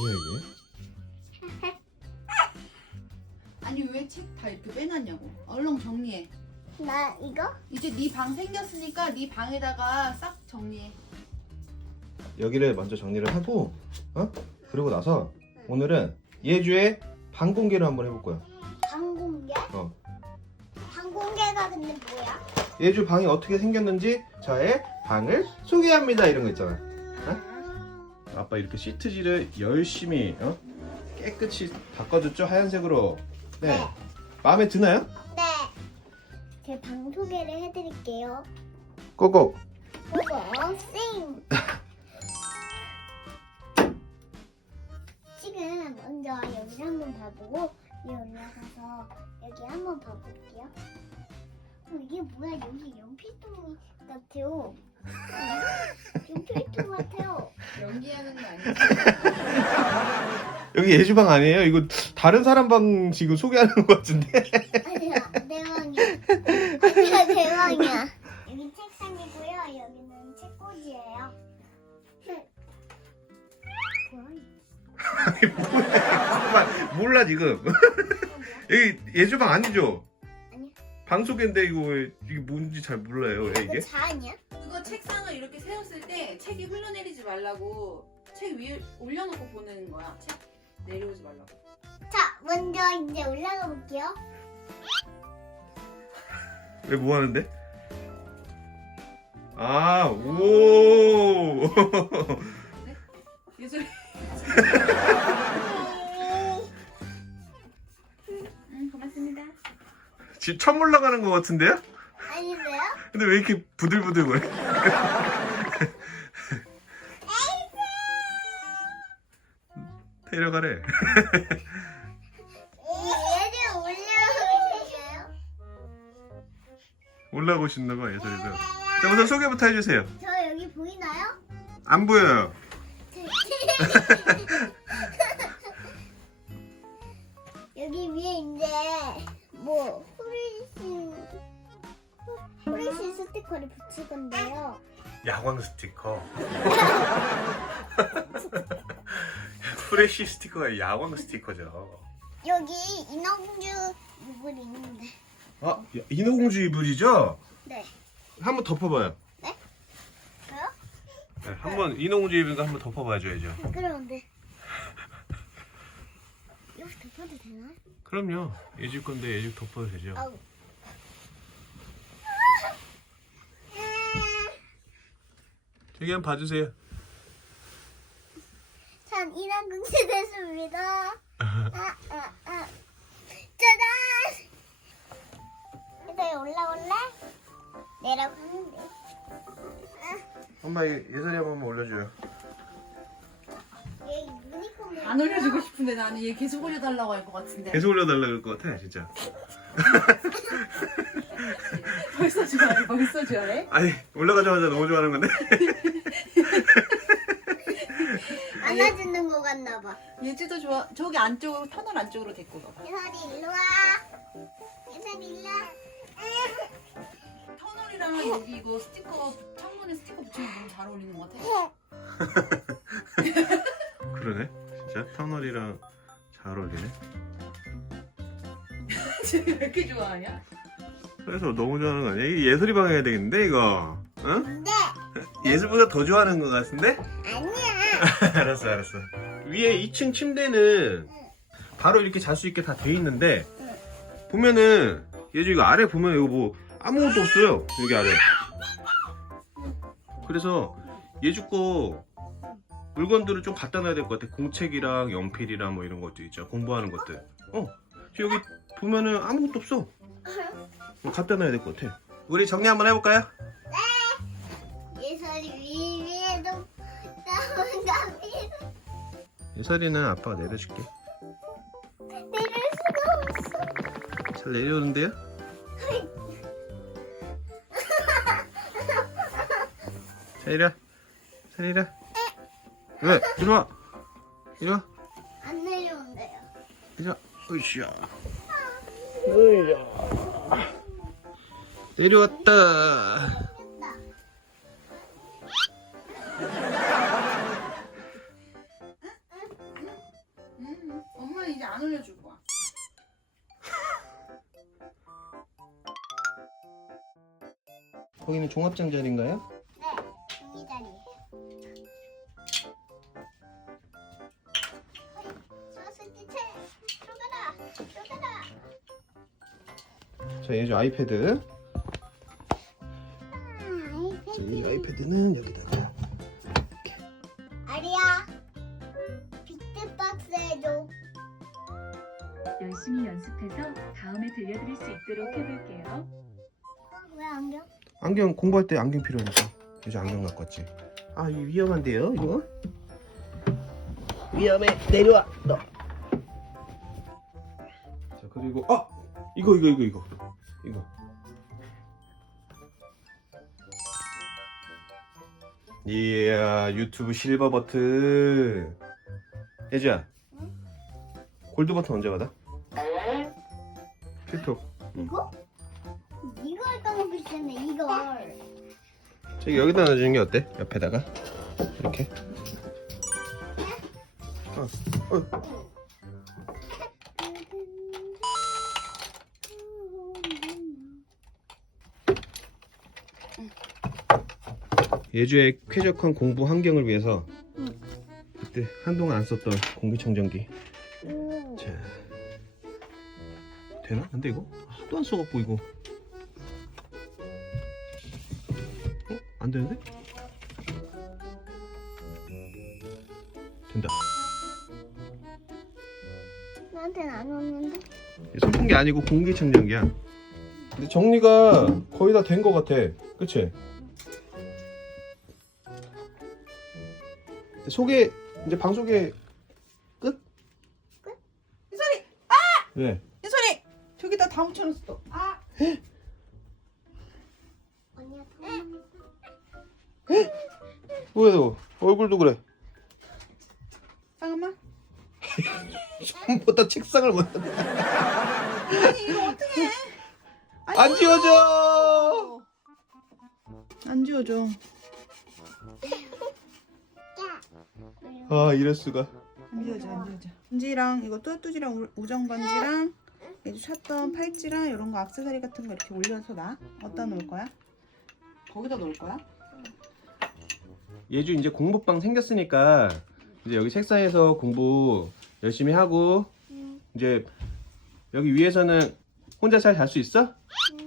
뭐야 이게? 아니 왜 책 다 이렇게 빼놨냐고. 얼른 정리해. 나 이거? 이제 네 방 생겼으니까 네 방에다가 싹 정리해. 여기를 먼저 정리를 하고 어? 그러고 나서 오늘은 예주의 방 공개를 한번 해볼 거야. 방공개? 어. 방공개가 근데 뭐야? 예주 방이 어떻게 생겼는지 저의 방을 소개합니다 이런 거 있잖아. 아빠 이렇게 시트지를 열심히 어? 깨끗이 바꿔줬죠 하얀색으로. 네. 마음에 드나요? 네. 제 방 소개를 해드릴게요. 꼭꼭. 보고 쌩. 지금 먼저 여기 한번 봐보고 위에 올라가서 여기 한번 봐볼게요. 어, 이게 뭐야? 여기 연필통 같아요. 연필통 같아요. 연기하는 거 아니지? 여기 예주 방 아니에요? 이거 다른 사람 방 지금 소개하는 것 같은데. 아니야, 내 방이야. 아니야, 내 방이야. 여기 책상이고요. 여기는 책꽂이에요. 뭐야? 몰라 지금. 여기 예주 방 아니죠? 아니야. 방 소개인데 이거 왜 이게 뭔지 잘 몰라요 왜 이게? 자 아니야? 그거 책상을 이렇게 세웠을 때 책이 흘러내리지 말라고 책 위에 올려놓고 보내는 거야. 책 내려오지 말라고. 자, 먼저 이제 올라가 볼게요. 왜 뭐 하는데? 아, 오. 예술. 응, 고맙습니다. 집 처음 올라가는 것 같은데요? 아닌데요? 근데 왜 이렇게 부들부들 거려? 데려가래. 얘를 올려볼게요. 올라가고 싶나 봐, 예설이도. 자, 우선 소개부터 해주세요. 저 여기 보이나요? 안 보여요. 여기 위에 이제 뭐 스티커를 붙일 건데요. 야광 스티커. 프레쉬 스티커가 야광 스티커죠. 여기 인어공주 이불이 있는데. 아, 인어공주 이불이죠? 네. 한번 덮어봐요. 저요? 네, 한번 인어공주 이불 거 한번 덮어봐줘야죠. 그러는데. 이거 덮어도 되나? 그럼요. 예집 건데 예집 덮어도 되죠. 아우. 저기 한번 봐주세요. 전 인어공주 됐습니다. 아, 아, 아. 짜잔! 이제 올라올래? 내려가는데. 엄마 예설이 한 번만 올려줘요. 얘 유니폼을. 안 올려주고 싶은데 나는 얘 계속 올려달라고 할 것 같은데. 계속 올려달라 그럴 것 같아 진짜. 벌써 좋아해, 벌써 좋아해. 아니 올라가자마자 너무 좋아하는 건데. 안아주는 거 같나 봐. 예지도 좋아. 저기 안쪽으로 터널 안쪽으로 데리고 가봐. 예설이 일로 와. 예설이 일로 와. 터널이랑 여기 이거 스티커 창문에 스티커 붙이는 게 너무 잘 어울리는 것 같아. 그러네. 진짜 터널이랑 잘 어울리네. 쟤왜 이렇게 좋아하냐? 그래서 너무 좋아하는 거 아니야? 이게 예술이 방 해야 되겠는데 이거? 응? 네. 예술보다 더 좋아하는 것 같은데? 아니야. 알았어 알았어. 위에 2층 침대는 바로 이렇게 잘 수 있게 다 돼 있는데 보면은 예주 이거 아래 보면 이거 뭐 아무것도 없어요 여기 아래. 그래서 예주 거 물건들을 좀 갖다 놔야 될 것 같아. 공책이랑 연필이랑 뭐 이런 것도 있죠. 공부하는 것들. 어, 여기 보면은 아무것도 없어. 뭐 갖다 놔야 될 것 같아. 우리 정리 한번 해볼까요? 예설이 위 위에도 나온다. 예설이는 아빠가 내려줄게. 내릴 수가 없어. 잘 내려오는데요? 자 이리 와. 자 이리 와. 왜? 이리 와. 이리 와. 안 내려온대요. 이리 와. 으쌰. 으쌰. 내려왔다. 거기는 종합장자리인가요? 네, 종이다리. 소스티체, 쪼가라, 쪼가라. 자, 얘 좀 아이패드. 아이패드는 여기다가. 아리야, 비트박스 해줘. 열심히 연습해서 다음에 들려드릴 수 있도록 해볼게요. 어, 왜 안경? 안경 공부할 때 안경 필요하니까. 예주 안경 갖고 왔지. 아, 이 위험한데요, 이거? 위험해. 내려와. 너. 자, 그리고 아, 이거 이거 이거 이거. 이거. 이야, 유튜브 실버 버튼. 예주야. 골드 버튼 언제 받아? 틱톡. 이거? 이걸 까먹고 있었네, 이걸. 저기 여기다 놔주는 게 어때? 옆에다가 이렇게. 어, 어. 예주의 쾌적한 공부 환경을 위해서 응. 그때 한동안 안 썼던 공기청정기. 음. 자, 되나? 근데 이거 하도 안 써갖고 이거. 어? 안 되는데? 된다. 나한테는 안 왔는데? 선풍기 아니고 공기청정기야. 근데 정리가 거의 다 된 것 같아. 그치? 소개, 이제 방 소개 끝? 이소리! 네. 이소리! 저기다 다 묻혀놨어. 아! 언니가 더왜 너? 얼굴도 그래. 잠깐만. 처음보다 책상을 못. 아니 이거 어떻게 해? 안 지워져! 안 지워져. 아, 이럴 수가. 안 지워져 안 지워져. 반지랑 이거 뚜뚜지랑 우- 우정 반지랑 예주 샀던 팔찌랑 이런 거 악세사리 같은 거 이렇게 올려서 놔. 어디다 놓을 거야? 거기다 놓을 거야? 예주 이제 공부방 생겼으니까 이제 여기 책상에서 공부 열심히 하고 응. 이제 여기 위에서는 혼자 잘 잘 수 있어? 응.